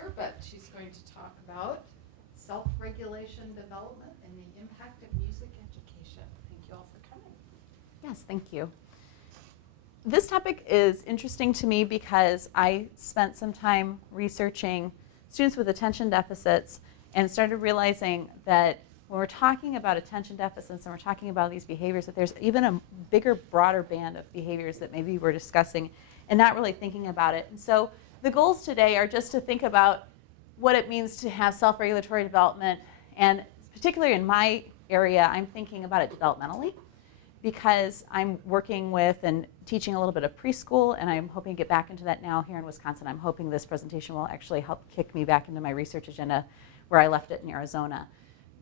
professor, but she's going to talk about self-regulation development and the impact of music education. Thank you all for coming. Yes, thank you. This topic is interesting to me because I spent some time researching students with attention deficits and started realizing that when we're talking about attention deficits and we're talking about these behaviors, that there's even a bigger, broader band of behaviors that maybe we're discussing and not really thinking about it. And so the goals today are just to think about what it means to have self-regulatory development, and particularly in my area, I'm thinking about it developmentally, because I'm working with and teaching a little bit of preschool, and I'm hoping to get back into that now here in Wisconsin. I'm hoping this presentation will actually help kick me back into my research agenda where I left it in Arizona.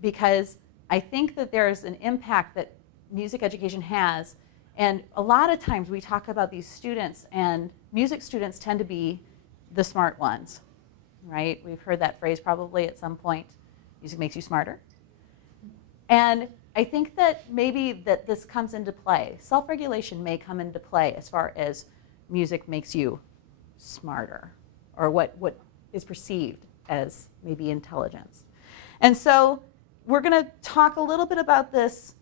Because I think that there's an impact that music education has, and a lot of times we talk about these students, and music students tend to be the smart ones, right? We've heard that phrase probably at some point, music makes you smarter. And I think that maybe that this comes into play. Self-regulation may come into play as far as music makes you smarter, or what is perceived as maybe intelligence. And so we're going to talk a little bit about this,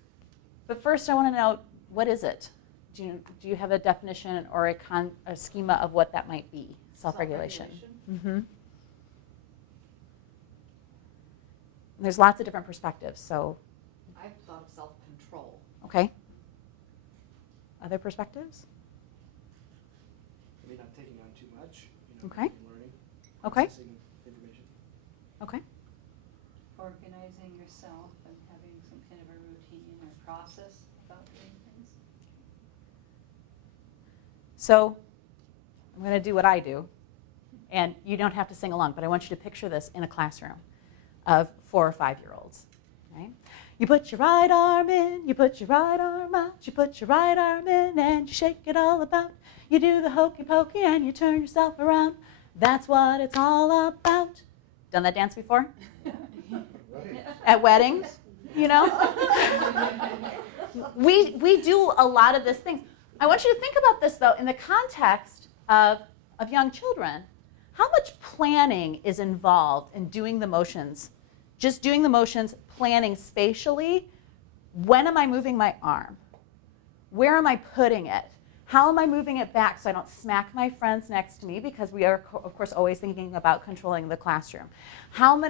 but first I want to know, what is it? Do you have a definition or a schema of what that might be, self-regulation? Mm-hmm. There's lots of different perspectives, so. I've thought of self-control. Okay. Other perspectives? Maybe not taking on too much, Okay. and learning, Okay. processing information. Okay. Organizing yourself and having some kind of a routine or process about doing things. So I'm going to do what I do, and you don't have to sing along, but I want you to picture this in a classroom of 4 or 5-year-olds, right? You put your right arm in, you put your right arm out, you put your right arm in and you shake it all about. You do the hokey pokey and you turn yourself around. That's what it's all about. Done that dance before? At weddings, you know? we do a lot of this thing. I want you to think about this, though, in the context of young children. How much planning is involved in doing the motions? Just doing the motions, planning spatially. When am I moving my arm? Where am I putting it? How am I moving it back so I don't smack my friends next to me, because we are, of course, always thinking about controlling the classroom. How am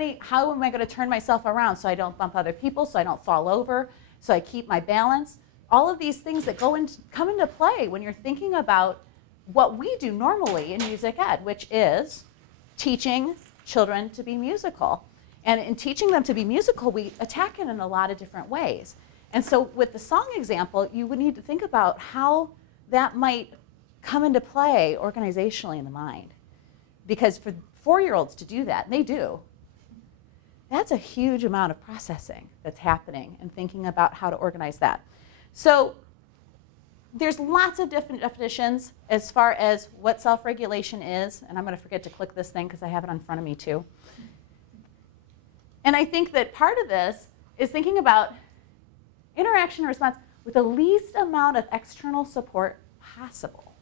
I going to turn myself around so I don't bump other people, so I don't fall over, so I keep my balance? All of these things that come into play when you're thinking about what we do normally in music ed, which is teaching children to be musical. And in teaching them to be musical, we attack it in a lot of different ways. And so with the song example, you would need to think about how that might come into play organizationally in the mind. Because for 4-year-olds to do that, and they do, that's a huge amount of processing that's happening and thinking about how to organize that. So there's lots of different definitions as far as what self-regulation is, and I'm going to forget to click this thing because I have it in front of me too. And I think that part of this is thinking about interaction and response with the least amount of external support possible.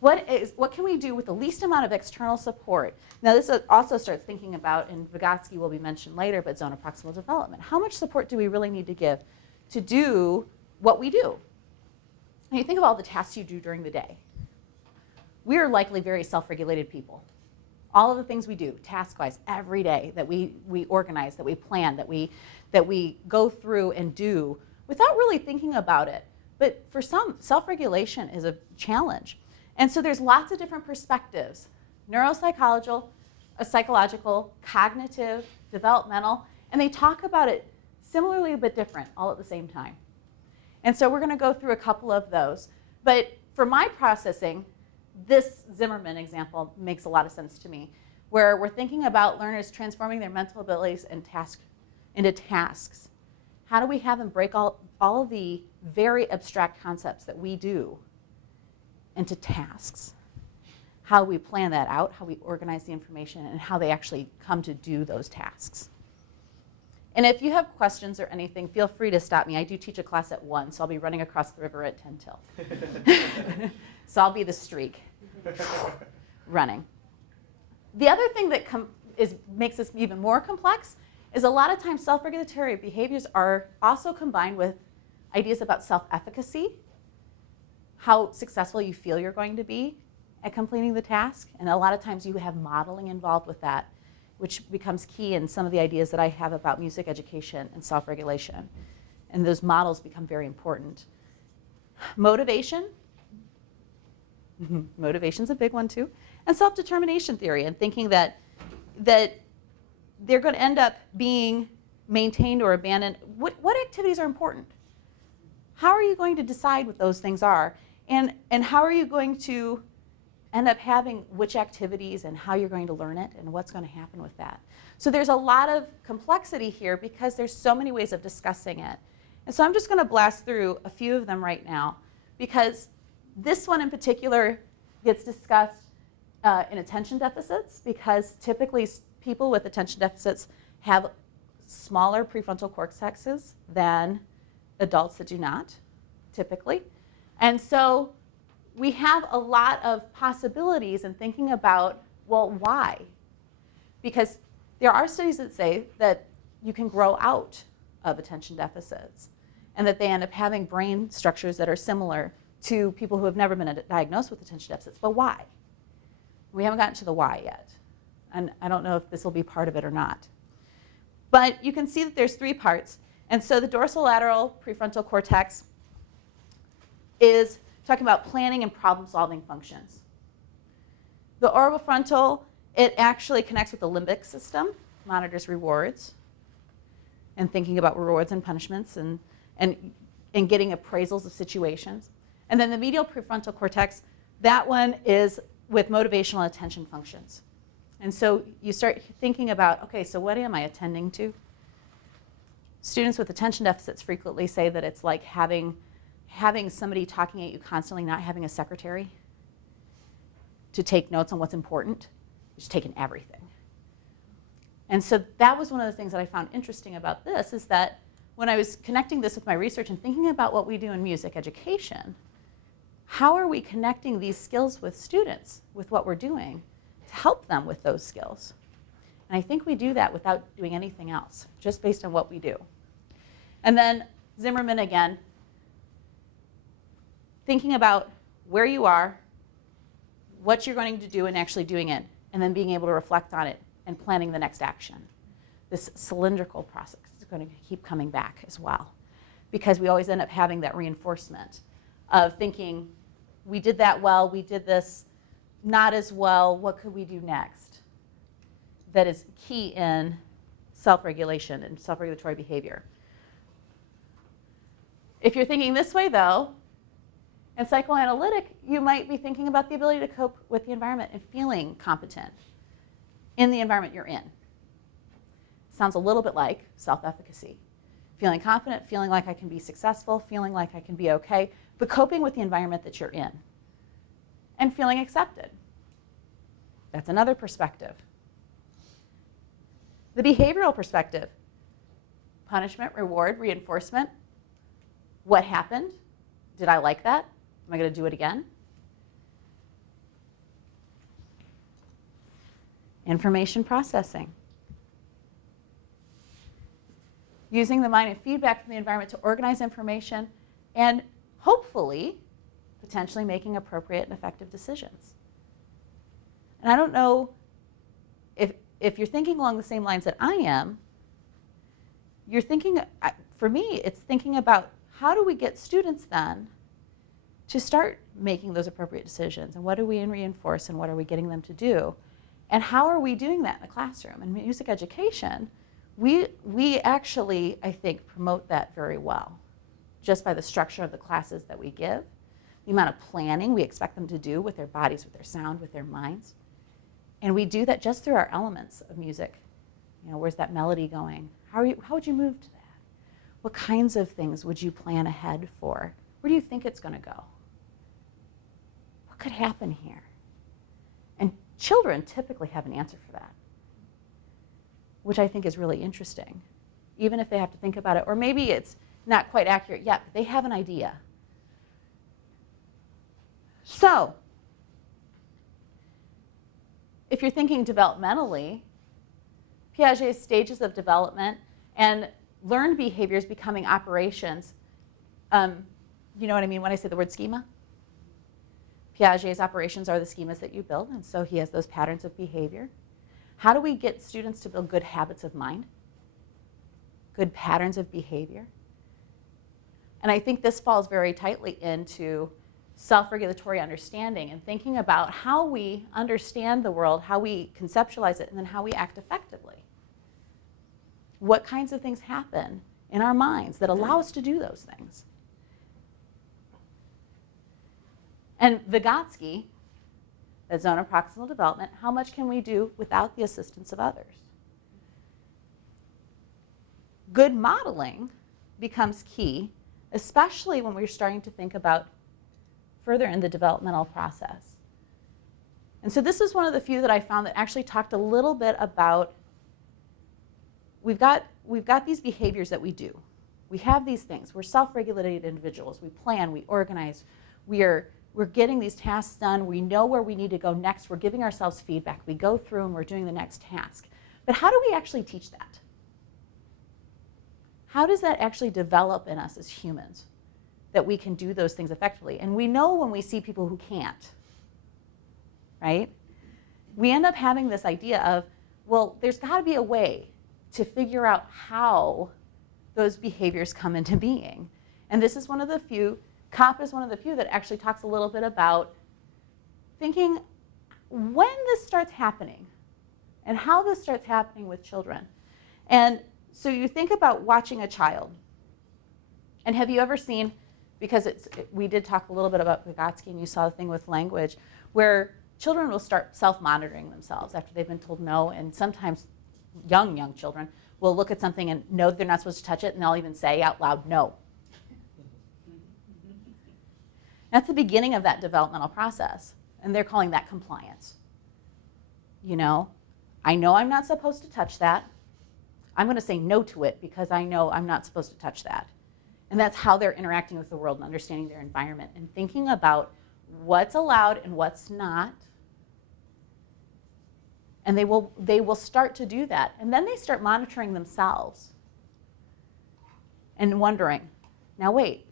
What can we do with the least amount of external support? Now this also starts thinking about, and Vygotsky will be mentioned later, but zone of proximal development. How much support do we really need to give to do what we do? And you think of all the tasks you do during the day. We are likely very self-regulated people. All of the things we do, task-wise, every day, that we organize, that we plan, that we go through and do without really thinking about it. But for some, self-regulation is a challenge. And so there's lots of different perspectives: neuropsychological, psychological, cognitive, developmental, and they talk about it similarly but different all at the same time. And so we're going to go through a couple of those. But for my processing, this Zimmerman example makes a lot of sense to me, where we're thinking about learners transforming their mental abilities and into tasks. How do we have them break all of the very abstract concepts that we do into tasks? How we plan that out, how we organize the information, and how they actually come to do those tasks. And if you have questions or anything, feel free to stop me. I do teach a class at 1, so I'll be running across the river at 10 till. So I'll be the streak running. The other thing that makes this even more complex is a lot of times self-regulatory behaviors are also combined with ideas about self-efficacy, how successful you feel you're going to be at completing the task. And a lot of times you have modeling involved with that, which becomes key in some of the ideas that I have about music education and self-regulation. And those models become very important. Motivation. Motivation's a big one too. And self-determination theory, and thinking that they're going to end up being maintained or abandoned. What activities are important? How are you going to decide what those things are? And how are you going to end up having which activities and how you're going to learn it and what's going to happen with that? So there's a lot of complexity here because there's so many ways of discussing it. And so I'm just going to blast through a few of them right now because this one in particular gets discussed in attention deficits because typically people with attention deficits have smaller prefrontal cortexes than adults that do not, typically. And so we have a lot of possibilities in thinking about, well, why? Because there are studies that say that you can grow out of attention deficits and that they end up having brain structures that are similar to people who have never been diagnosed with attention deficits. But why? We haven't gotten to the why yet. And I don't know if this will be part of it or not. But you can see that there's 3 parts. And so the dorsolateral prefrontal cortex is talking about planning and problem-solving functions. The orbifrontal, it actually connects with the limbic system, monitors rewards, and thinking about rewards and punishments, and getting appraisals of situations. And then the medial prefrontal cortex, that one is with motivational attention functions. And so you start thinking about, okay, so what am I attending to? Students with attention deficits frequently say that it's like having somebody talking at you constantly, not having a secretary to take notes on what's important. You're just taking everything. And so that was one of the things that I found interesting about this, is that when I was connecting this with my research and thinking about what we do in music education, how are we connecting these skills with students, with what we're doing, to help them with those skills? And I think we do that without doing anything else, just based on what we do. And then Zimmerman again, thinking about where you are, what you're going to do and actually doing it, and then being able to reflect on it and planning the next action. This cylindrical process is going to keep coming back as well, because we always end up having that reinforcement of thinking, we did that well, we did this not as well, what could we do next? That is key in self-regulation and self-regulatory behavior. If you're thinking this way, though, in psychoanalytic, you might be thinking about the ability to cope with the environment and feeling competent in the environment you're in. Sounds a little bit like self-efficacy. Feeling confident, feeling like I can be successful, feeling like I can be okay, but coping with the environment that you're in and feeling accepted. That's another perspective. The behavioral perspective, punishment, reward, reinforcement. What happened? Did I like that? Am I going to do it again? Information processing. Using the mind and feedback from the environment to organize information and hopefully, potentially making appropriate and effective decisions. And I don't know if you're thinking along the same lines that I am, you're thinking, for me, it's thinking about how do we get students then to start making those appropriate decisions, and what do we reinforce, and what are we getting them to do, and how are we doing that in the classroom? In music education, we actually, I think, promote that very well, just by the structure of the classes that we give, the amount of planning we expect them to do with their bodies, with their sound, with their minds. And we do that just through our elements of music. You know, where's that melody going? How would you move to that? What kinds of things would you plan ahead for? Where do you think it's going to go? What could happen here? And children typically have an answer for that, which I think is really interesting, even if they have to think about it. Or maybe it's not quite accurate yet, but they have an idea. So, if you're thinking developmentally, Piaget's stages of development and learned behaviors becoming operations. You know what I mean when I say the word schema? Piaget's operations are the schemas that you build, and so he has those patterns of behavior. How do we get students to build good habits of mind? Good patterns of behavior? And I think this falls very tightly into self-regulatory understanding and thinking about how we understand the world, how we conceptualize it, and then how we act effectively. What kinds of things happen in our minds that allow us to do those things? And Vygotsky, that zone of proximal development, how much can we do without the assistance of others? Good modeling becomes key, especially when we're starting to think about further in the developmental process. And so this is one of the few that I found that actually talked a little bit about, we've got these behaviors that we do. We have these things. We're self-regulated individuals. We plan, we organize, we're getting these tasks done. We know where we need to go next. We're giving ourselves feedback. We go through and we're doing the next task. But how do we actually teach that? How does that actually develop in us as humans, that we can do those things effectively? And we know when we see people who can't, right? We end up having this idea of, well, there's got to be a way to figure out how those behaviors come into being. And this is one of the few, COP is one of the few that actually talks a little bit about thinking when this starts happening and how this starts happening with children. And so you think about watching a child. And have you ever seen, because we did talk a little bit about Vygotsky, and you saw the thing with language, where children will start self-monitoring themselves after they've been told no, and sometimes young children will look at something and know they're not supposed to touch it, and they'll even say out loud, no. That's the beginning of that developmental process, and they're calling that compliance. You know I'm not supposed to touch that. I'm going to say no to it because I know I'm not supposed to touch that. And that's how they're interacting with the world and understanding their environment and thinking about what's allowed and what's not. And they will start to do that. And then they start monitoring themselves and wondering, now wait,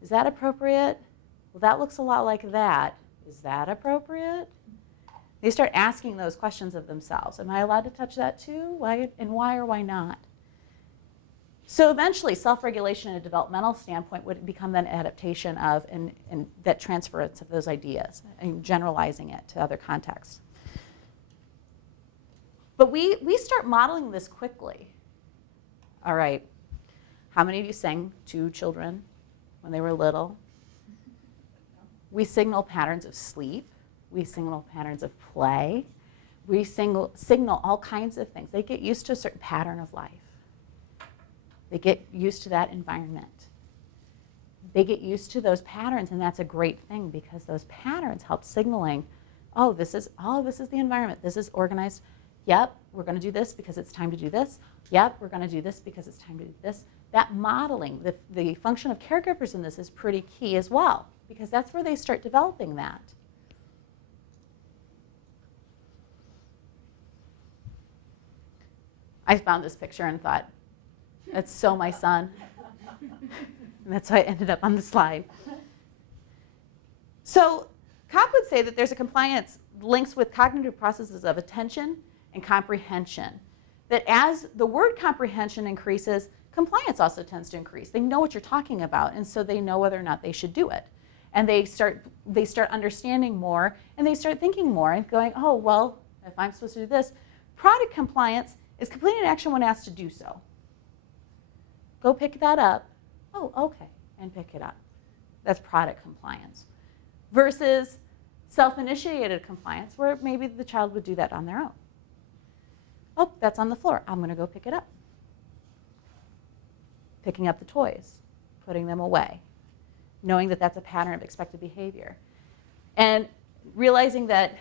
is that appropriate? Well, that looks a lot like that. Is that appropriate? They start asking those questions of themselves. Am I allowed to touch that too? Why, and why or why not? So eventually, self-regulation in a developmental standpoint would become an adaptation of and that transference of those ideas and generalizing it to other contexts. But we start modeling this quickly. All right, how many of you sang to children when they were little? We signal patterns of sleep. We signal patterns of play. We signal all kinds of things. They get used to a certain pattern of life. They get used to that environment. They get used to those patterns, and that's a great thing because those patterns help signaling, oh, this is the environment. This is organized. Yep, we're going to do this because it's time to do this. Yep, we're going to do this because it's time to do this. That modeling, the function of caregivers in this is pretty key as well because that's where they start developing that. I found this picture and thought, that's so my son. And that's why it ended up on the slide. So Kopp would say that there's a compliance links with cognitive processes of attention and comprehension. That as the word comprehension increases, compliance also tends to increase. They know what you're talking about, and so they know whether or not they should do it. And they start understanding more, and they start thinking more and going, oh, well, if I'm supposed to do this, product compliance is completing an action when asked to do so. Go pick that up. Oh, okay, and pick it up. That's product compliance. Versus self-initiated compliance, where maybe the child would do that on their own. Oh, that's on the floor. I'm going to go pick it up. Picking up the toys, putting them away, knowing that that's a pattern of expected behavior. And realizing that,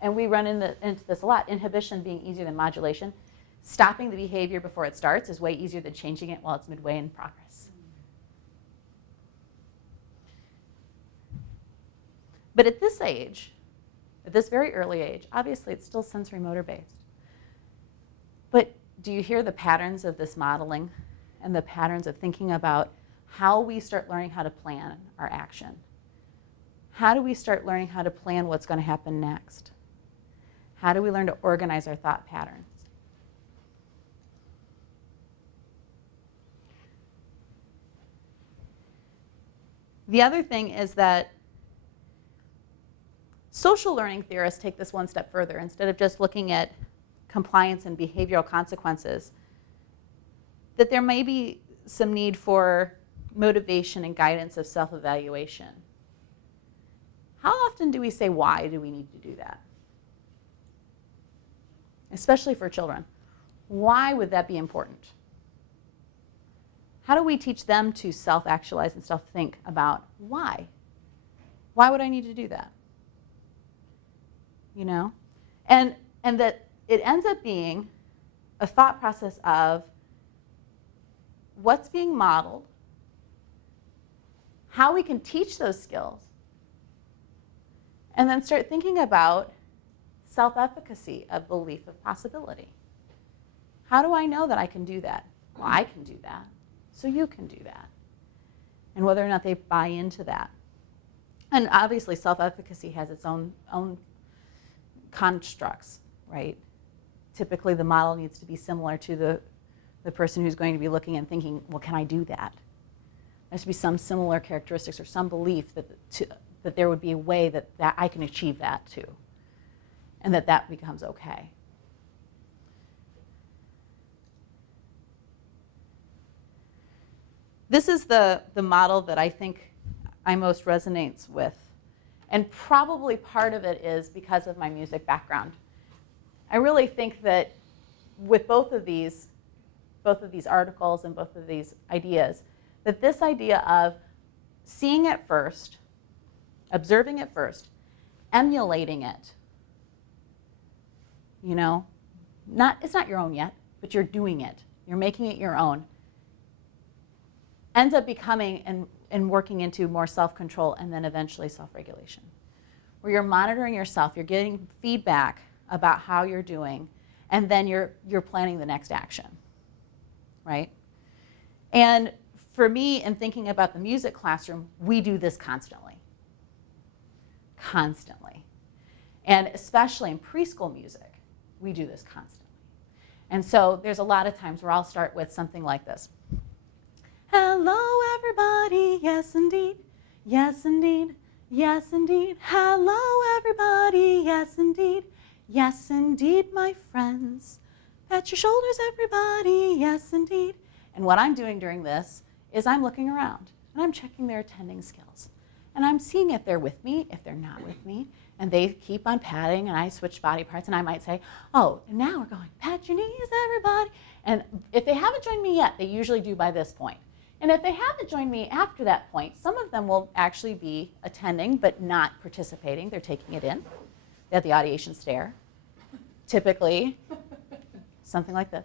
and we run into this a lot, inhibition being easier than modulation. Stopping the behavior before it starts is way easier than changing it while it's midway in progress. But at this age, at this very early age. Obviously, it's still sensory motor based. But do you hear the patterns of this modeling and the patterns of thinking about how we start learning how to plan our action? How do we start learning how to plan what's going to happen next? How do we learn to organize our thought patterns? The other thing is that social learning theorists take this one step further. Instead of just looking at compliance and behavioral consequences, that there may be some need for motivation and guidance of self-evaluation. How often do we say, why do we need to do that? Especially for children. Why would that be important? How do we teach them to self-actualize and self-think about why? Why would I need to do that? You know? And that it ends up being a thought process of what's being modeled, how we can teach those skills, and then start thinking about self-efficacy of belief of possibility. How do I know that I can do that? Well, I can do that, so you can do that. And whether or not they buy into that. And obviously, self-efficacy has its own constructs, right? Typically, the model needs to be similar to the person who's going to be looking and thinking, well, can I do that? There should be some similar characteristics or some belief that there would be a way that I can achieve that too, and that becomes okay. This is the model that I think I most resonates with, and probably part of it is because of my music background. I really think that with both of these articles and both of these ideas, that this idea of seeing it first, observing it first, emulating it, you know, it's not your own yet, but you're doing it. You're making it your own. Ends up becoming and working into more self-control and then eventually self-regulation. Where you're monitoring yourself, you're getting feedback about how you're doing, and then you're planning the next action, right? And for me, in thinking about the music classroom, we do this constantly. Constantly. And especially in preschool music, we do this constantly. And so there's a lot of times where I'll start with something like this. Hello, everybody, yes, indeed, yes, indeed, yes, indeed. Hello, everybody, yes, indeed, yes, indeed, my friends. Pat your shoulders, everybody, yes, indeed. And what I'm doing during this is I'm looking around, and I'm checking their attending skills. And I'm seeing if they're with me, if they're not with me, and they keep on patting, and I switch body parts, and I might say, oh, and now we're going, pat your knees, everybody. And if they haven't joined me yet, they usually do by this point. And if they haven't joined me after that point, some of them will actually be attending but not participating. They're taking it in. They have the audiation stare, typically, something like this.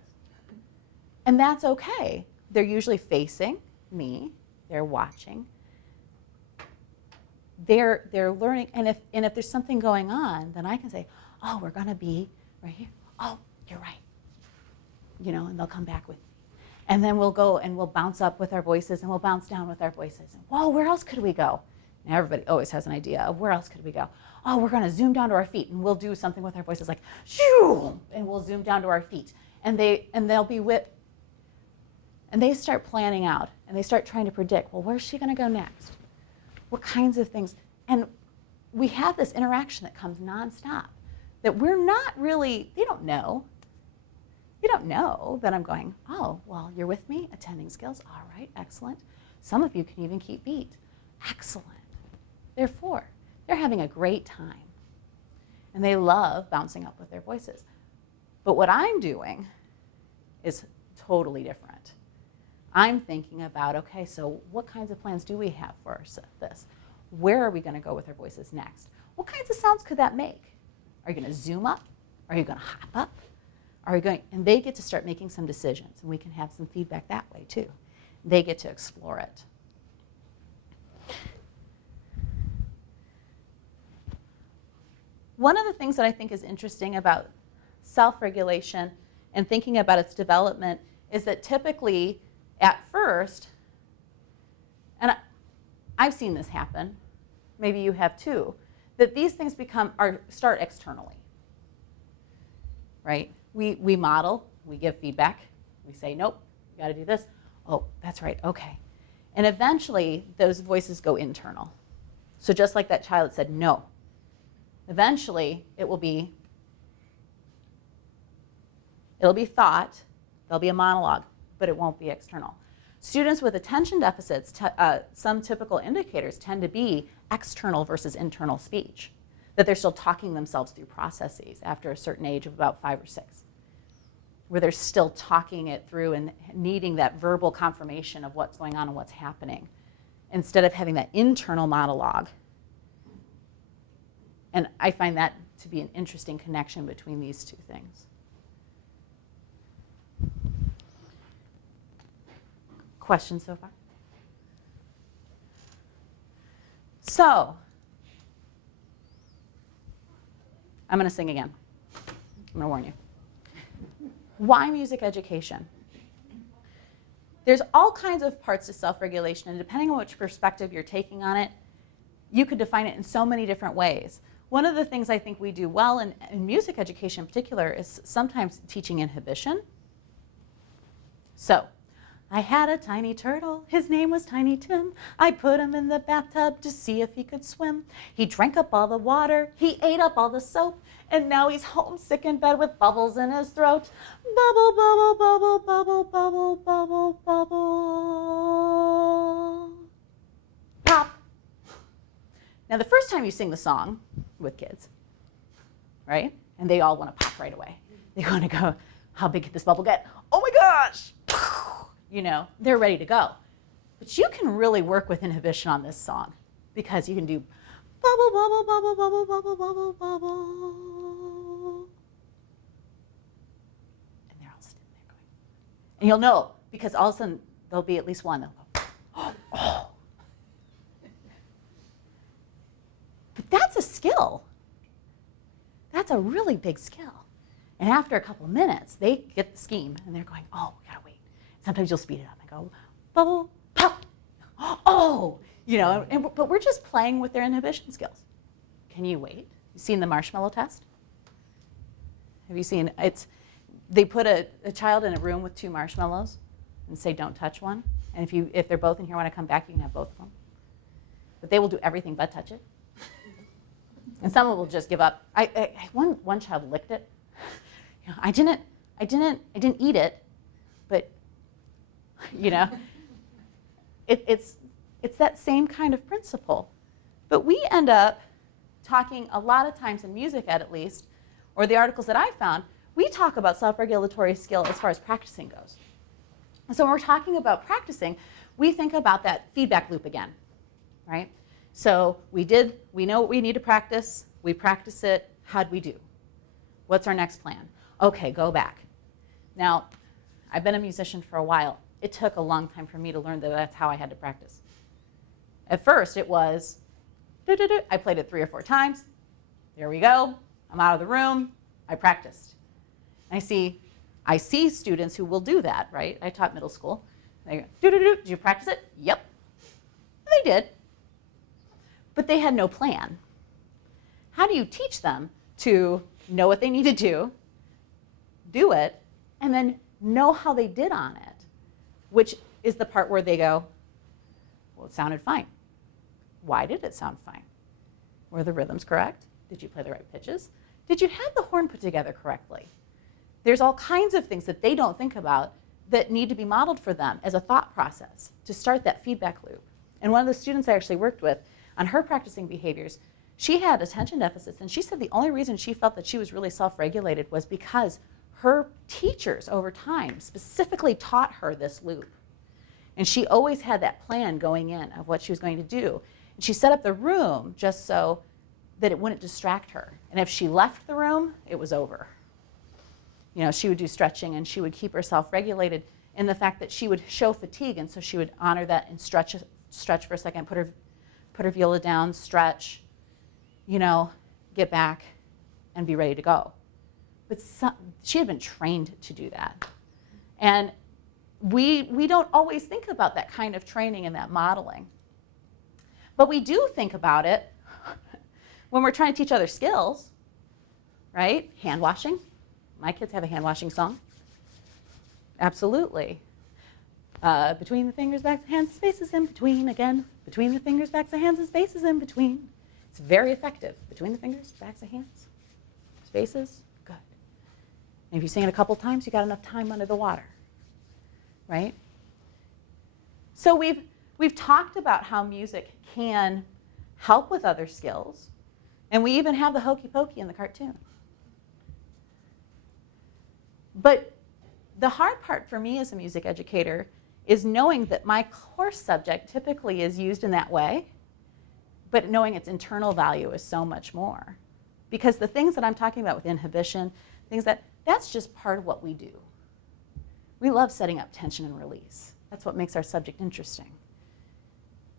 And that's okay. They're usually facing me. They're watching. They're learning. And if there's something going on, then I can say, oh, we're going to be right here. Oh, you're right. You know, and they'll come back with me. And then we'll go and we'll bounce up with our voices and we'll bounce down with our voices. And, whoa, where else could we go? And everybody always has an idea of where else could we go. Oh, we're going to zoom down to our feet, and we'll do something with our voices like, shoo, and we'll zoom down to our feet. And they'll be with, and they start planning out, and they start trying to predict, well, where's she going to go next? What kinds of things? And we have this interaction that comes nonstop that we're not really, they don't know. You don't know that I'm going, oh, well, you're with me, attending skills, all right, excellent. Some of you can even keep beat. Excellent. Therefore, they're having a great time. And they love bouncing up with their voices. But what I'm doing is totally different. I'm thinking about, okay, so what kinds of plans do we have for this? Where are we going to go with our voices next? What kinds of sounds could that make? Are you going to zoom up? Are you going to hop up? Are you going? And they get to start making some decisions, and we can have some feedback that way too. They get to explore it. One of the things that I think is interesting about self-regulation and thinking about its development is that typically at first, and I've seen this happen, maybe you have too, that these things start externally, right? We model, we give feedback, we say, nope, you gotta do this. Oh, that's right, okay. And eventually, those voices go internal. So just like that child said, no. Eventually, it'll be thought, there'll be a monologue, but it won't be external. Students with attention deficits, some typical indicators tend to be external versus internal speech, that they're still talking themselves through processes after a certain age of about 5 or 6, where they're still talking it through and needing that verbal confirmation of what's going on and what's happening, instead of having that internal monologue. And I find that to be an interesting connection between these two things. Questions so far? So, I'm going to sing again. I'm going to warn you. Why music education? There's all kinds of parts to self-regulation, and depending on which perspective you're taking on it, you could define it in so many different ways. One of the things I think we do well in music education in particular is sometimes teaching inhibition. So, I had a tiny turtle, his name was Tiny Tim. I put him in the bathtub to see if he could swim. He drank up all the water, he ate up all the soap, and now he's homesick in bed with bubbles in his throat. Bubble, bubble, bubble, bubble, bubble, bubble, bubble. Pop. Now the first time you sing the song with kids, right? And they all want to pop right away. They want to go, how big could this bubble get? Oh my gosh! You know, they're ready to go. But you can really work with inhibition on this song because you can do bubble, bubble, bubble, bubble, bubble, bubble, bubble. And they're all sitting there going. And you'll know because all of a sudden there'll be at least one that'll go, oh. But that's a skill. That's a really big skill. And after a couple of minutes, they get the scheme and they're going, oh, we gotta wait. Sometimes you'll speed it up and go, bubble, pop, oh, you know, but we're just playing with their inhibition skills. Can you wait? You seen the marshmallow test? Have you seen, they put a child in a room with 2 marshmallows and say, don't touch one. And if they're both in here when I come back, you can have both of them. But they will do everything but touch it. And some will just give up. One child licked it. You know, I didn't eat it, but you know, it's that same kind of principle. But we end up talking a lot of times in music ed, at least, or the articles that I found, we talk about self-regulatory skill as far as practicing goes. And so when we're talking about practicing, we think about that feedback loop again, right? So we know what we need to practice, we practice it, how'd we do? What's our next plan? Okay, go back. Now, I've been a musician for a while. It took a long time for me to learn that that's how I had to practice. At first, it was, I played it 3 or 4 times. There we go. I'm out of the room. I practiced. I see students who will do that, right? I taught middle school. They go, did you practice it? Yep. They did. But they had no plan. How do you teach them to know what they need to do it, and then know how they did on it? Which is the part where they go, well, it sounded fine. Why did it sound fine? Were the rhythms correct? Did you play the right pitches? Did you have the horn put together correctly? There's all kinds of things that they don't think about that need to be modeled for them as a thought process to start that feedback loop. And one of the students I actually worked with on her practicing behaviors, she had attention deficits, and she said the only reason she felt that she was really self-regulated was because her teachers over time specifically taught her this loop. And she always had that plan going in of what she was going to do. And she set up the room just so that it wouldn't distract her. And if she left the room, it was over. You know, she would do stretching and she would keep herself regulated in the fact that she would show fatigue, and so she would honor that and stretch for a second, put her viola down, stretch, you know, get back, and be ready to go. But she had been trained to do that. And we don't always think about that kind of training and that modeling. But we do think about it when we're trying to teach other skills, right? Hand washing. My kids have a hand washing song. Absolutely. Between the fingers, backs, hands, spaces in between. Again, between the fingers, backs, of hands, and spaces in between. It's very effective. Between the fingers, backs, of hands, spaces. Good. And if you sing it a couple times, you got enough time under the water, right? So we've talked about how music can help with other skills, and we even have the hokey pokey in the cartoon. But the hard part for me as a music educator is knowing that my course subject typically is used in that way, but knowing its internal value is so much more. Because the things that I'm talking about with inhibition, that's just part of what we do. We love setting up tension and release. That's what makes our subject interesting.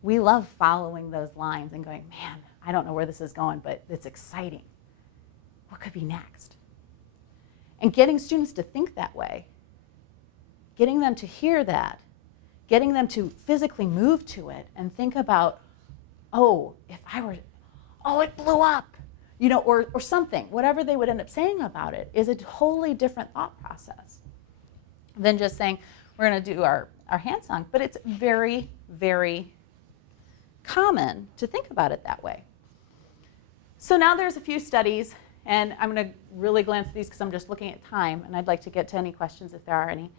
We love following those lines and going, man, I don't know where this is going, but it's exciting. What could be next? And getting students to think that way, getting them to hear that, getting them to physically move to it and think about, oh, it blew up, or something, whatever they would end up saying about it is a totally different thought process than just saying, we're going to do our hand song. But it's very, very common to think about it that way. So now there's a few studies, and I'm going to really glance at these because I'm just looking at time, and I'd like to get to any questions if there are any.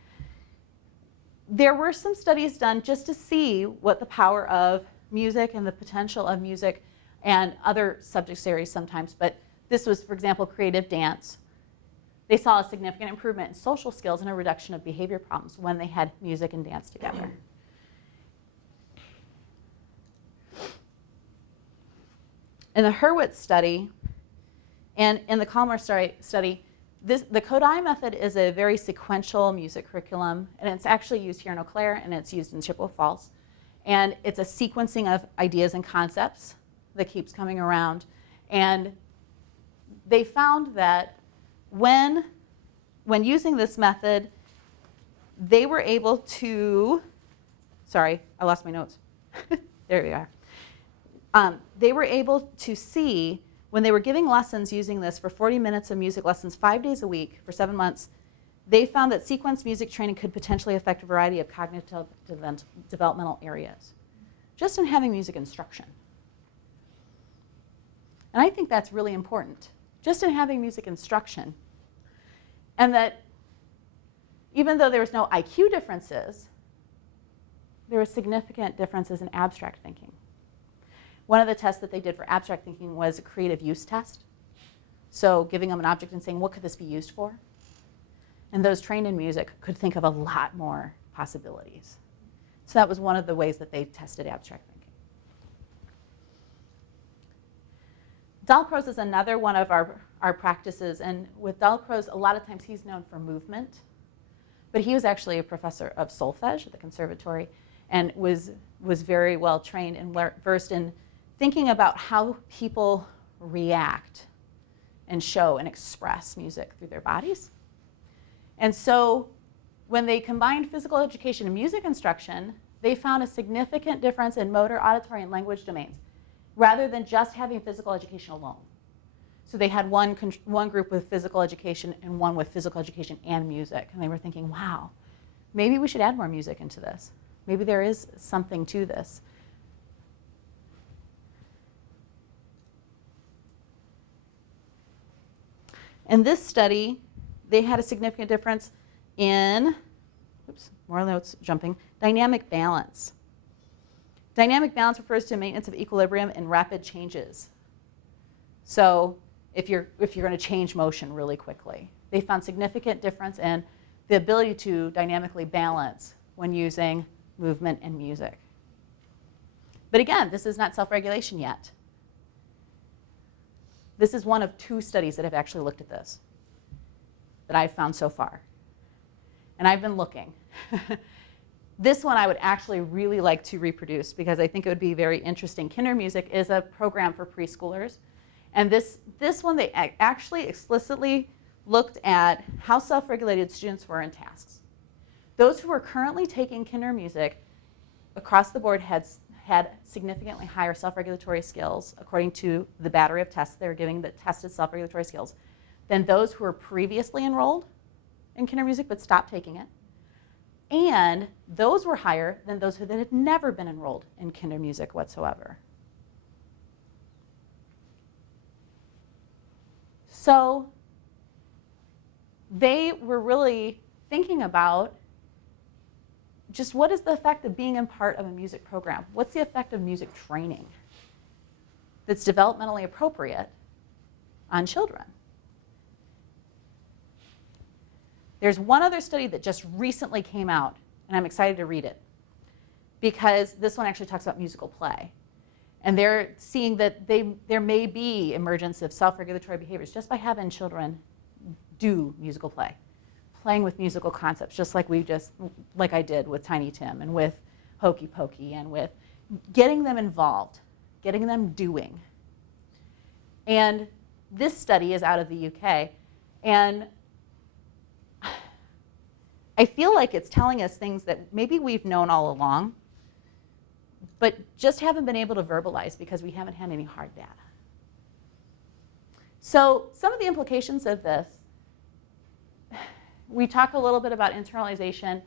There were some studies done just to see what the power of music and the potential of music and other subject areas sometimes, but this was, for example, creative dance. They saw a significant improvement in social skills and a reduction of behavior problems when they had music and dance together. In the Hurwitz study and in the Kalmar study, the Kodai method is a very sequential music curriculum, and it's actually used here in Eau Claire, and it's used in Chippewa Falls. And it's a sequencing of ideas and concepts that keeps coming around. And they found that when using this method, they were able to, sorry, I lost my notes. There we are. They were able to see when they were giving lessons using this for 40 minutes of music lessons 5 days a week for 7 months, they found that sequence music training could potentially affect a variety of cognitive developmental areas, just in having music instruction. And I think that's really important, just in having music instruction. And that even though there was no IQ differences, there were significant differences in abstract thinking. One of the tests that they did for abstract thinking was a creative use test. So giving them an object and saying, what could this be used for? And those trained in music could think of a lot more possibilities. So that was one of the ways that they tested abstract thinking. Dalcroze is another one of our practices. And with Dalcroze, a lot of times he's known for movement. But he was actually a professor of solfege at the conservatory and was very well trained and versed in thinking about how people react and show and express music through their bodies. And so when they combined physical education and music instruction, they found a significant difference in motor, auditory, and language domains, rather than just having physical education alone. So they had one group with physical education and one with physical education and music. And they were thinking, wow, maybe we should add more music into this. Maybe there is something to this. In this study, they had a significant difference in, oops, more notes jumping, dynamic balance. Dynamic balance refers to maintenance of equilibrium in rapid changes. So if you're going to change motion really quickly. They found significant difference in the ability to dynamically balance when using movement and music. But again, this is not self-regulation yet. This is one of 2 studies that have actually looked at this that I've found so far. And I've been looking. This one I would actually really like to reproduce because I think it would be very interesting. Kinder Music is a program for preschoolers. And this one, they actually explicitly looked at how self-regulated students were in tasks. Those who were currently taking kinder music across the board had significantly higher self-regulatory skills, according to the battery of tests they were giving that tested self-regulatory skills, than those who were previously enrolled in kinder music but stopped taking it. And those were higher than those who had never been enrolled in kinder music whatsoever. So they were really thinking about just what is the effect of being in part of a music program? What's the effect of music training that's developmentally appropriate on children? There's one other study that just recently came out, and I'm excited to read it, because this one actually talks about musical play. And they're seeing that there may be emergence of self-regulatory behaviors just by having children do musical play, playing with musical concepts, just like I did with Tiny Tim and with Hokey Pokey, and with getting them involved, getting them doing. And this study is out of the UK, and I feel like it's telling us things that maybe we've known all along, but just haven't been able to verbalize because we haven't had any hard data. So some of the implications of this, we talk a little bit about internalization.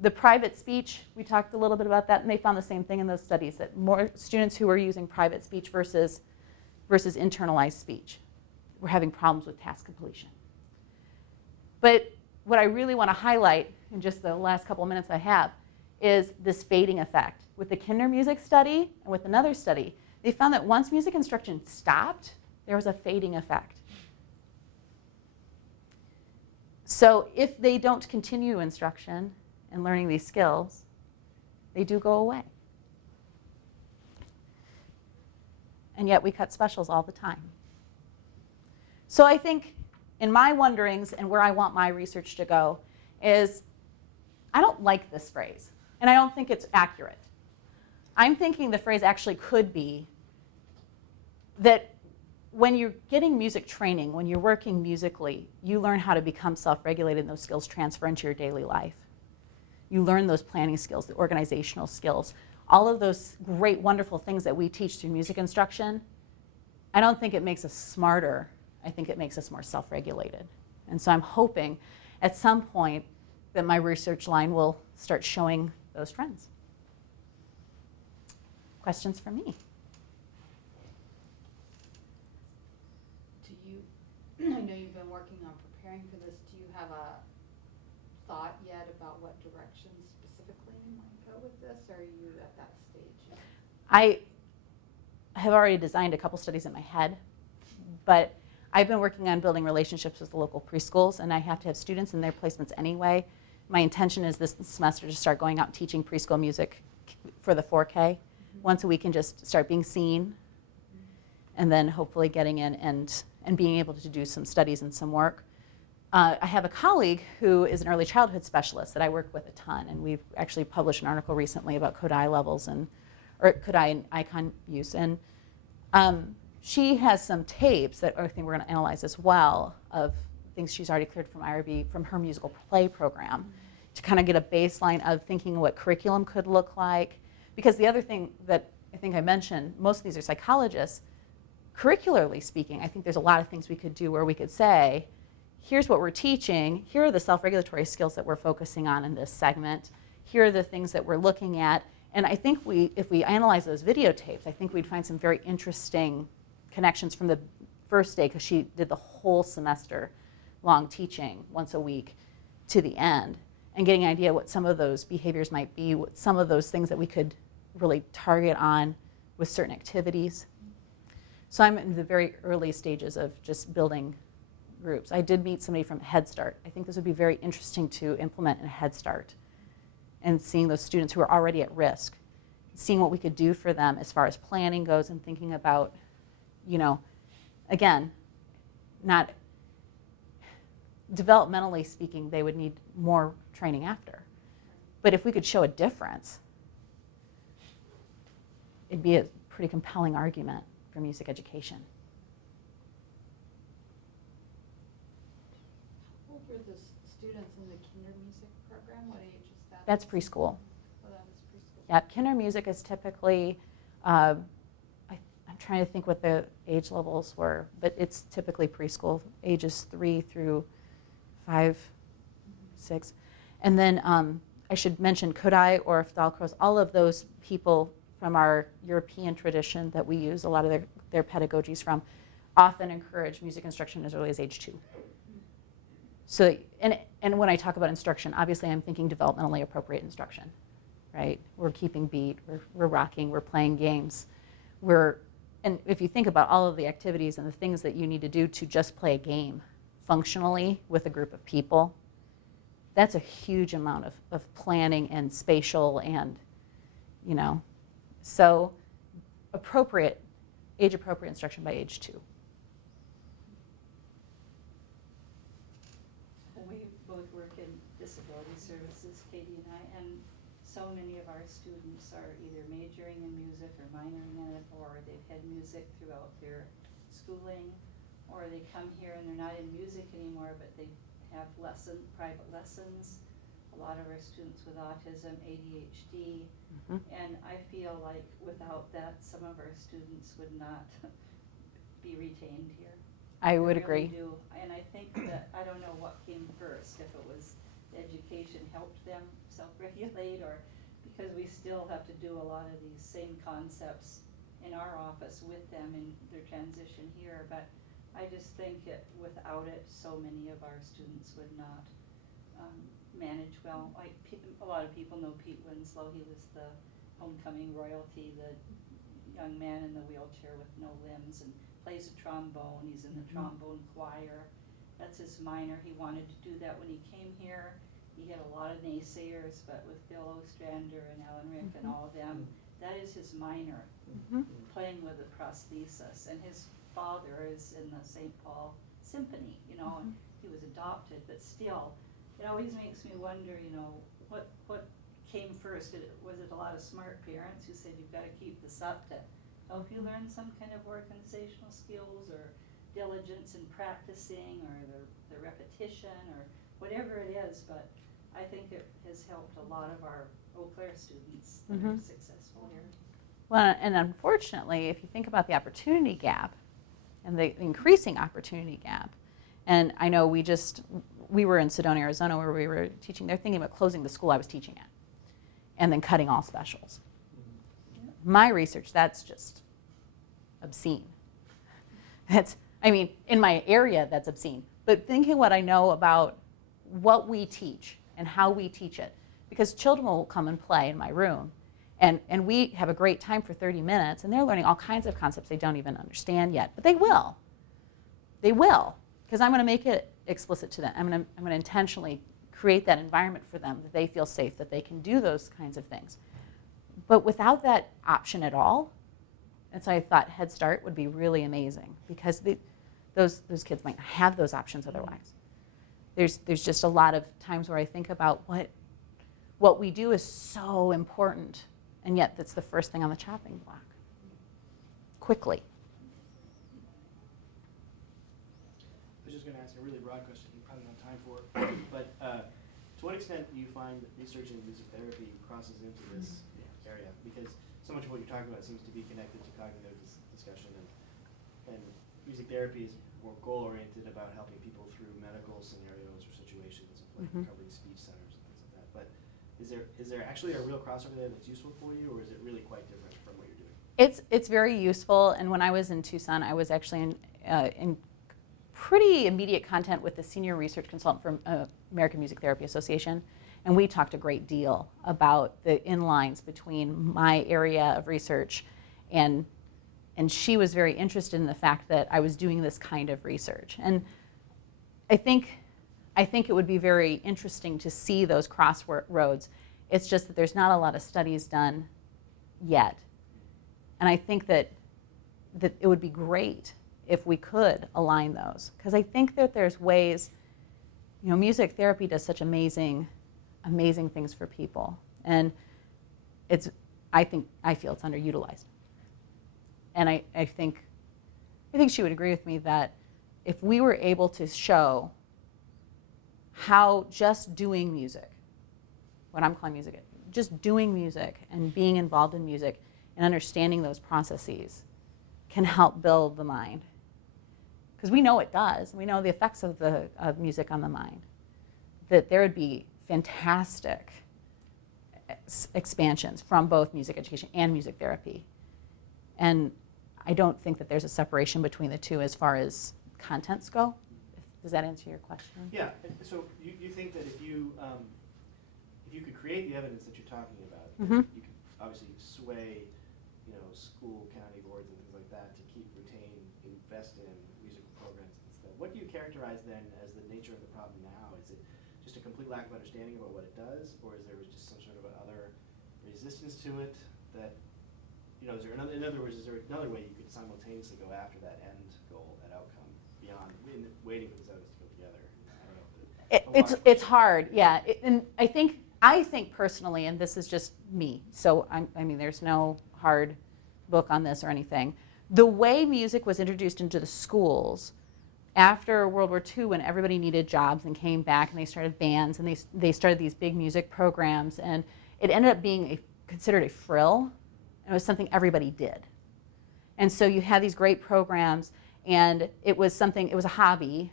The private speech, we talked a little bit about that, and they found the same thing in those studies, that more students who were using private speech versus internalized speech were having problems with task completion. But what I really want to highlight in just the last couple of minutes I have is this fading effect. With the kinder music study and with another study, they found that once music instruction stopped, there was a fading effect. So if they don't continue instruction and learning these skills, they do go away. And yet we cut specials all the time. So I think in my wonderings and where I want my research to go is, I don't like this phrase, and I don't think it's accurate. I'm thinking the phrase actually could be that when you're getting music training, when you're working musically, you learn how to become self-regulated, and those skills transfer into your daily life. You learn those planning skills, the organizational skills, all of those great, wonderful things that we teach through music instruction. I don't think it makes us smarter. I think it makes us more self-regulated. And so I'm hoping at some point that my research line will start showing those trends. Questions for me? I know you've been working on preparing for this. Do you have a thought yet about what direction specifically you might go with this, or are you at that stage? I have already designed a couple studies in my head, but I've been working on building relationships with the local preschools, and I have to have students in their placements anyway. My intention is this semester to start going out and teaching preschool music for the 4K once a week, and just start being seen, and then hopefully getting in and being able to do some studies and some work. I have a colleague who is an early childhood specialist that I work with a ton, and we've actually published an article recently about Kodai levels or Kodai and icon use. And she has some tapes that I think we're going to analyze as well, of things she's already cleared from IRB from her musical play program, to kind of get a baseline of thinking what curriculum could look like. Because the other thing that I think I mentioned, most of these are psychologists. Curricularly speaking, I think there's a lot of things we could do where we could say, here's what we're teaching, here are the self-regulatory skills that we're focusing on in this segment, here are the things that we're looking at. And I think if we analyze those videotapes, I think we'd find some very interesting connections from the first day, because she did the whole semester long teaching once a week to the end, and getting an idea what some of those behaviors might be, what some of those things that we could really target on with certain activities. So I'm in the very early stages of just building groups. I did meet somebody from Head Start. I think this would be very interesting to implement in Head Start, and seeing those students who are already at risk, seeing what we could do for them as far as planning goes, and thinking about, again, not developmentally speaking, they would need more training after. But if we could show a difference, it'd be a pretty compelling argument for music education. the students in the kinder music program? What age is that? That's preschool. Oh, that is preschool. Yep, kinder music is typically, I'm trying to think what the age levels were, but it's typically preschool, ages 3 through 5, 6. And then I should mention Kodai or Dalcroze, all of those people from our European tradition that we use a lot of their pedagogies from, often encourage music instruction as early as age 2. So, and when I talk about instruction, obviously I'm thinking developmentally appropriate instruction, right? We're keeping beat, we're rocking, we're playing games. And if you think about all of the activities and the things that you need to do to just play a game functionally with a group of people, that's a huge amount of planning and spatial and, so age-appropriate instruction by age 2. We both work in disability services, Katie and I, and so many of our students are either majoring in music or minoring in it, or they've had music throughout their schooling, or they come here and they're not in music anymore, but they have private lessons. A lot of our students with autism, ADHD, and I feel like without that, some of our students would not be retained here. I would really agree. Do. And I think that, I don't know what came first, if it was education helped them self-regulate, or because we still have to do a lot of these same concepts in our office with them in their transition here, but I just think without it, so many of our students would not manage well. Like a lot of people know Pete Winslow. He was the homecoming royalty, the young man in the wheelchair with no limbs, and plays a trombone. He's in the trombone choir. That's his minor. He wanted to do that when he came here. He had a lot of naysayers, but with Bill Ostrander and Alan Rick and all of them, that is his minor, playing with a prosthesis. And his father is in the St. Paul Symphony, and he was adopted, but still, it always makes me wonder, what came first? Was it a lot of smart parents who said, you've got to keep this up to help you learn some kind of organizational skills or diligence in practicing, or the repetition, or whatever it is, but I think it has helped a lot of our Eau Claire students that are successful here. Well, and unfortunately, if you think about the opportunity gap and the increasing opportunity gap, and I know we were in Sedona, Arizona, where we were teaching, they're thinking about closing the school I was teaching at and then cutting all specials. My research, that's just obscene. In my area, that's obscene. But thinking what I know about what we teach and how we teach it, because children will come and play in my room, and we have a great time for 30 minutes, and they're learning all kinds of concepts they don't even understand yet, but they will. They will, because I'm going to make it explicit to them. I'm going to intentionally create that environment for them that they feel safe, that they can do those kinds of things. But without that option at all, and so I thought Head Start would be really amazing, because those kids might not have those options otherwise. There's just a lot of times where I think about what we do is so important, and yet that's the first thing on the chopping block. Quickly. I was just going to ask a really broad question you probably don't have time for, but to what extent do you find that research in music therapy crosses into this area? Because so much of what you're talking about seems to be connected to cognitive discussion, and music therapy is more goal-oriented about helping people through medical scenarios or situations, like recovering speech centers and things like that. But is there actually a real crossover there that's useful for you, or is it really quite different from what you're doing? It's very useful, and when I was in Tucson, I was actually in pretty immediate contact with the senior research consultant from American Music Therapy Association, and we talked a great deal about the inlines between my area of research, and she was very interested in the fact that I was doing this kind of research. And I think it would be very interesting to see those crossroads. It's just that there's not a lot of studies done yet. And I think that it would be great if we could align those. Because I think that there's ways, music therapy does such amazing things for people. And I feel it's underutilized. And I think she would agree with me that if we were able to show how just doing music, what I'm calling music, just doing music and being involved in music and understanding those processes can help build the mind. Because we know it does. We know the effects of music on the mind. That there would be fantastic expansions from both music education and music therapy. And I don't think that there's a separation between the two as far as contents go. Does that answer your question? Yeah, and so you think that if you could create the evidence that you're talking about, Mhm. you could obviously sway, school, county boards and things like that to retain, invest in musical programs and stuff. What do you characterize then as the nature of the problem now? Is it just a complete lack of understanding about what it does, or is there just some sort of another resistance to it that, is there another, in other words, is there another way you could simultaneously go after that end goal, that outcome, beyond waiting for this evidence to go together? I don't know. It's hard, yeah. And I think personally, and this is just me, so I mean, there's no hard book on this or anything. The way music was introduced into the schools after World War II, when everybody needed jobs and came back and they started bands and they started these big music programs, and it ended up being considered a frill, and it was something everybody did. And so you had these great programs, and it was a hobby,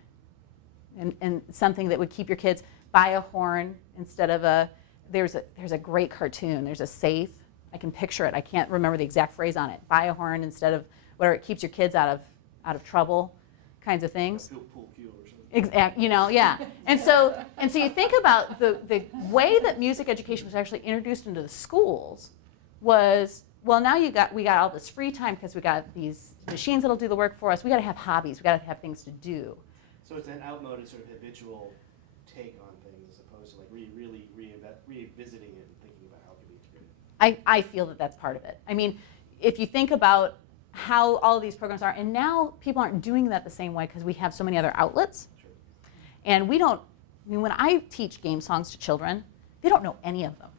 and something that would keep your kids. Buy a horn instead of there's a great cartoon, there's a safe, I can picture it, I can't remember the exact phrase on it. Buy a horn instead of whatever, it keeps your kids out of trouble, kinds of things. Pool cue or something. Exactly, yeah. And so you think about the way that music education was actually introduced into the schools was, well, now we got all this free time because we got these machines that'll do the work for us. We got to have hobbies. We got to have things to do. So it's an outmoded sort of habitual take on things as opposed to like really revisiting it and thinking about how it can be integrated. I feel that that's part of it. I mean, if you think about how all of these programs are, and now people aren't doing that the same way because we have so many other outlets. Sure. And when I teach game songs to children, they don't know any of them.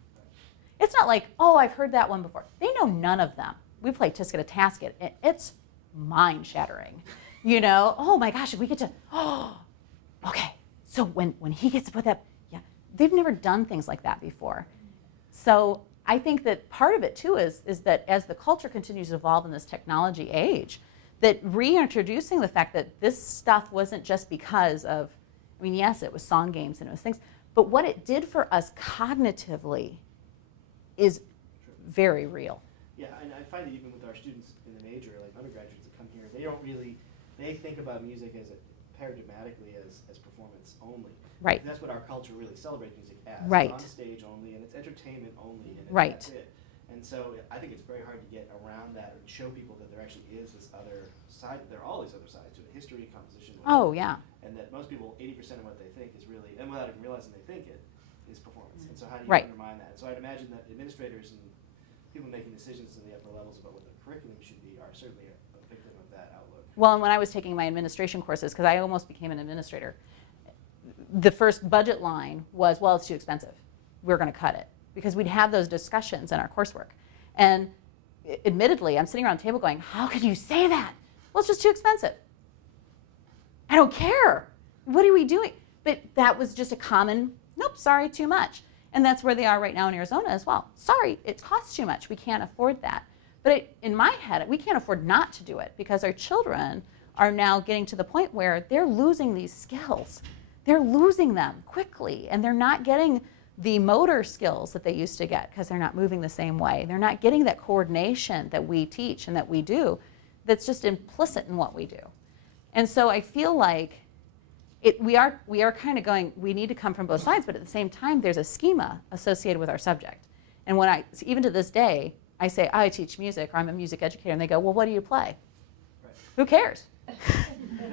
It's not like, oh, I've heard that one before. They know none of them. We play Tisket a Tasket, and it's mind-shattering. Oh my gosh, if we get to, okay, so when he gets to put that, they've never done things like that before. So I think that part of it too is that as the culture continues to evolve in this technology age, that reintroducing the fact that this stuff wasn't just because of, yes, it was song games and it was things, but what it did for us cognitively is very real. Yeah, and I find that even with our students in the major, like undergraduates that come here, they think about music as paradigmatically as performance only. Right. That's what our culture really celebrates music as. Right. It's on stage only, and it's entertainment only, and Right. that's it. And so I think it's very hard to get around that or show people that there actually is this other side. There are all these other sides to it: history, composition. Whatever. Oh, yeah. And that most people, 80% of what they think is really, and without even realizing they think it, is performance. And so how do you Right. undermine that? And so I'd imagine that administrators and people making decisions in the upper levels about what the curriculum should be are certainly a victim of that outlook. Well, and when I was taking my administration courses, because I almost became an administrator, the first budget line was, well, it's too expensive. We're going to cut it. Because we'd have those discussions in our coursework. And admittedly, I'm sitting around the table going, how could you say that? Well, it's just too expensive. I don't care. What are we doing? But that was just a common, nope, sorry, too much. And that's where they are right now in Arizona as well. Sorry, it costs too much. We can't afford that. But in my head, we can't afford not to do it because our children are now getting to the point where they're losing these skills. They're losing them quickly, and they're not getting the motor skills that they used to get because they're not moving the same way. They're not getting that coordination that we teach and that we do that's just implicit in what we do. And so I feel like we are kind of going, we need to come from both sides, but at the same time, there's a schema associated with our subject. And when even to this day, I say, I teach music, or I'm a music educator, and they go, well, what do you play? Right. Who cares? And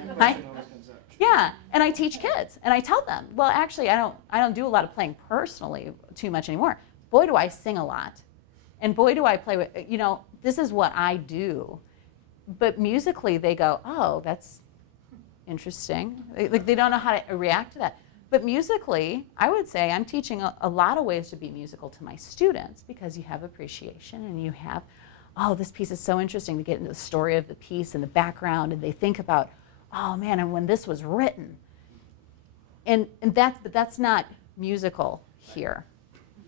that question always comes up. Yeah, and I teach kids, and I tell them, well, actually, I don't do a lot of playing personally too much anymore. Boy, do I sing a lot, and boy, do I play with, this is what I do. But musically, they go, oh, that's interesting. They don't know how to react to that. But musically, I would say I'm teaching a lot of ways to be musical to my students because you have appreciation and you have, oh, this piece is so interesting to get into the story of the piece and the background, and they think about, oh man, and when this was written. And that's not musical here,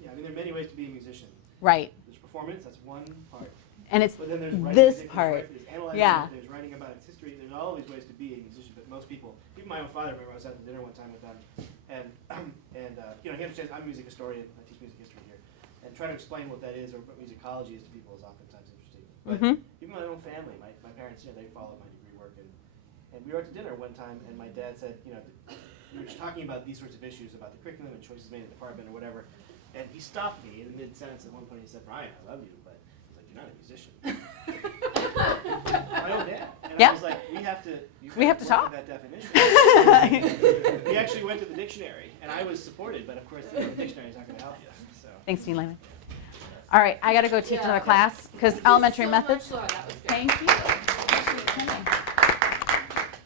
Yeah, I mean, there are many ways to be a musician. right? There's performance, that's one part. And it's But then there's writing this music, part. there's analyzing Yeah. it, there's writing about its history, there's all these ways to be a musician, but most people, even my own father, I remember I was at the dinner one time with them, and, you know, he understands, I'm a music historian, I teach music history here, and trying to explain what that is or what musicology is to people is oftentimes interesting. But Mhm. even my own family, my parents, you know, they followed my degree work, and we were at the dinner one time, and my dad said, you know, we were just talking about these sorts of issues, about the curriculum and choices made in the department or whatever, and he stopped me in mid-sentence at one point. He said, "Brian, I love you, but he's like, you're not a musician." My own dad. And Yeah. I was like, we have to to talk. That definition. He actually went to the dictionary, and I was supported, but of course, the dictionary is not going to help you. So. Thanks, Dean Lyman. All right, I got to go teach Yeah. another class because elementary So methods. much, Laura. That was great. Thank you.